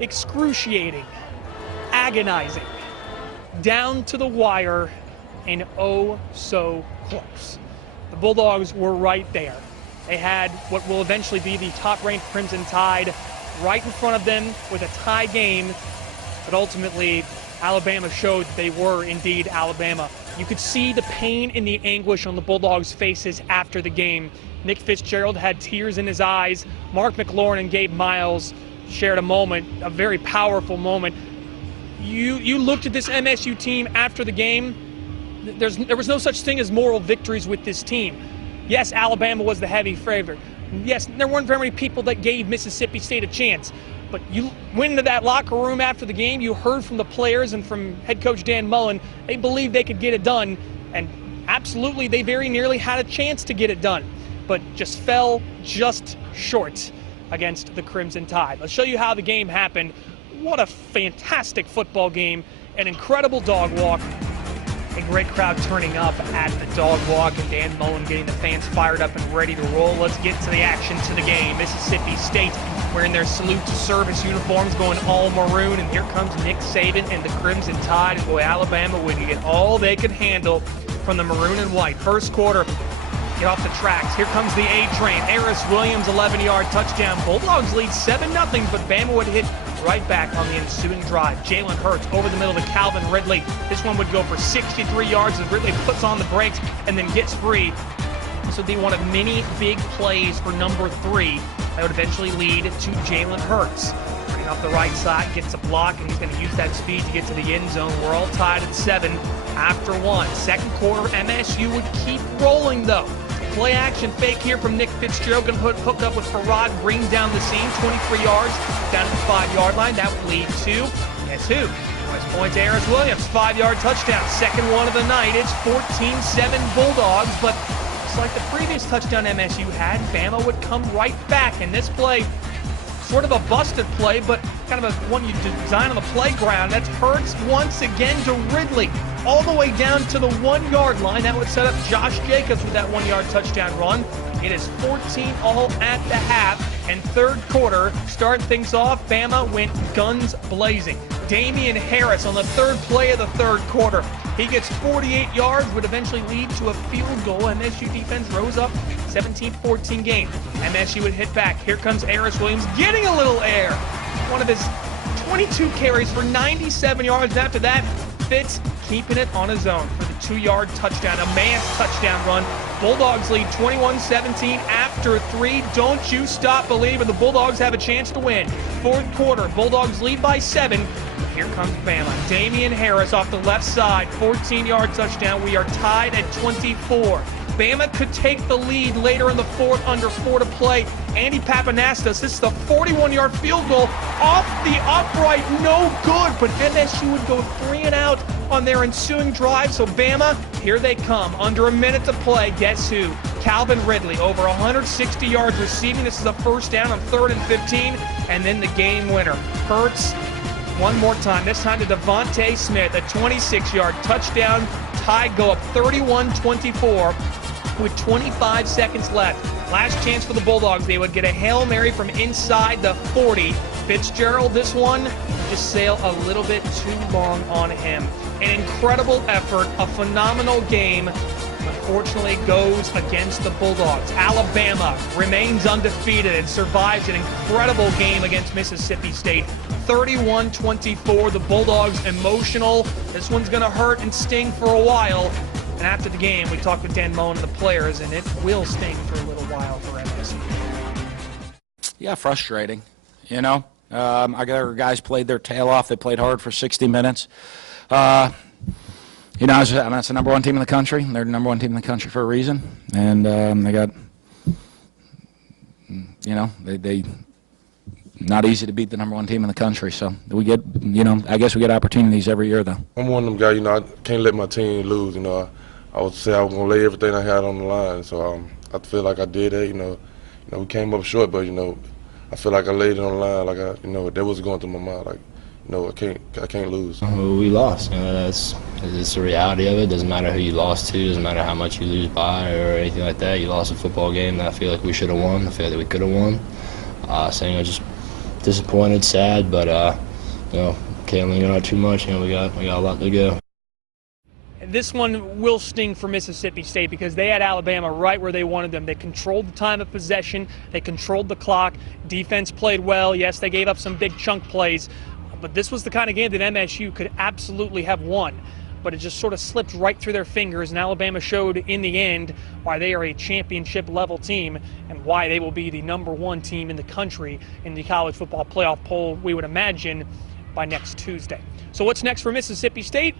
excruciating, agonizing, down to the wire, and oh so close. The Bulldogs were right there. They had what will eventually be the top-ranked Crimson Tide right in front of them with a tie game, but ultimately Alabama showed that they were indeed Alabama. You could see the pain and the anguish on the Bulldogs' faces after the game. Nick Fitzgerald had tears in his eyes. Mark McLaurin and Gabe Miles shared a moment, a very powerful moment. You looked at this MSU team after the game. There was no such thing as moral victories with this team. Yes, Alabama was the heavy favorite. Yes, there weren't very many people that gave Mississippi State a chance. But you went into that locker room after the game, you heard from the players and from head coach Dan Mullen, they believed they could get it done. And absolutely, they very nearly had a chance to get it done, but just fell just short against the Crimson Tide. Let's show you how the game happened. What a fantastic football game, an incredible dog walk. A great crowd turning up at the dog walk, and Dan Mullen getting the fans fired up and ready to roll. Let's get to the action, to the game. Mississippi State wearing their salute to service uniforms, going all maroon, and here comes Nick Saban and the Crimson Tide. And boy, Alabama would get all they could handle from the maroon and white. First quarter, get off the tracks. Here comes the A train. Aris Williams, 11-yard touchdown. Bulldogs lead 7-0, but Bama would hit right back on the ensuing drive. Jalen Hurts over the middle to Calvin Ridley. This one would go for 63 yards as Ridley puts on the brakes and then gets free. This would be one of many big plays for number 3 that would eventually lead to Jalen Hurts. Running off the right side, gets a block, and he's going to use that speed to get to the end zone. We're all tied at 7 after 1. Second quarter, MSU would keep rolling though. Play action fake here from Nick Fitzgerald, going to hook up with Farrod Green down the seam, 23 yards down to the 5-yard line. That would lead to, guess who? West Point's Aris Williams, 5-yard touchdown. Second one of the night. It's 14-7 Bulldogs, but just like the previous touchdown MSU had, Bama would come right back. And this play, sort of a busted play, but kind of a one you design on the playground. That's Hurts once again to Ridley, all the way down to the 1-yard line. That would set up Josh Jacobs with that 1-yard touchdown run. It is 14 all at the half, and third quarter, start things off, Bama went guns blazing. Damian Harris on the third play of the third quarter. He gets 48 yards, would eventually lead to a field goal. MSU defense rose up 17-14 game. MSU would hit back. Here comes Aris Williams getting a little air. One of his 22 carries for 97 yards. After that, Fitz keeping it on his own for the 2-yard touchdown. A man's touchdown run. Bulldogs lead 21-17 after 3. Don't you stop believing. The Bulldogs have a chance to win. Fourth quarter, Bulldogs lead by 7. Here comes Bama. Damian Harris off the left side, 14-yard touchdown. We are tied at 24. Bama could take the lead later in the fourth, under 4 to play. Andy Papanastos, this is the 41-yard field goal off the upright, no good, but MSU would go 3 and out on their ensuing drive. So Bama, here they come. Under a minute to play, guess who? Calvin Ridley, over 160 yards receiving. This is a first down on 3rd and 15, and then the game winner. Hurts, one more time, this time to Devontae Smith, a 26-yard touchdown. Tide go up 31-24 with 25 seconds left. Last chance for the Bulldogs. They would get a Hail Mary from inside the 40. Fitzgerald, this one, just sail a little bit too long on him. An incredible effort, a phenomenal game. Unfortunately, goes against the Bulldogs. Alabama remains undefeated and survives an incredible game against Mississippi State. 31-24, the Bulldogs emotional. This one's going to hurt and sting for a while. And after the game, we talked with Dan Mullen and the players, and it will sting for a little while for MSU. Yeah, frustrating. You know, our guys played their tail off. They played hard for 60 minutes. You know, that's the number 1 team in the country. They're the number 1 team in the country for a reason. And they got, you know, they not easy to beat the number 1 team in the country. So we get, you know, I guess we get opportunities every year, though. I'm one of them guys, you know, I can't let my team lose. You know, I would say I was going to lay everything I had on the line. So I feel like I did that, you know. We came up short, but, you know, I feel like I laid it on the line. Like, that was going through my mind. Like, you know, I can't lose. We lost. You know, that's the reality of it. Doesn't matter who you lost to. Doesn't matter how much you lose by or anything like that. You lost a football game that I feel like we should have won. I feel like we could have won. So, you know, just disappointed, sad, but you know, can't linger on too much. You know, we got a lot to go. This one will sting for Mississippi State because they had Alabama right where they wanted them. They controlled the time of possession. They controlled the clock. Defense played well. Yes, they gave up some big chunk plays, but this was the kind of game that MSU could absolutely have won. But it just sort of slipped right through their fingers, and Alabama showed in the end why they are a championship-level team and why they will be the #1 team in the country in the college football playoff poll, we would imagine, by next Tuesday. So what's next for Mississippi State?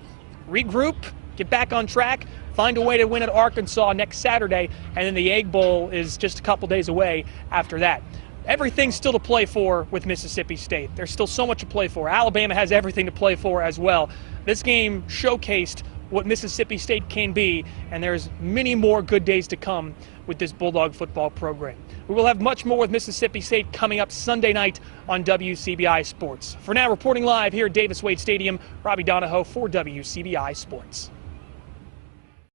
Regroup, get back on track, find a way to win at Arkansas next Saturday, and then the Egg Bowl is just a couple days away after that. Everything's still to play for with Mississippi State. There's still so much to play for. Alabama has everything to play for as well. This game showcased what Mississippi State can be, and there's many more good days to come with this Bulldog football program. We will have much more with Mississippi State coming up Sunday night on WCBI Sports. For now, reporting live here at Davis Wade Stadium, Robbie Donahoe for WCBI Sports.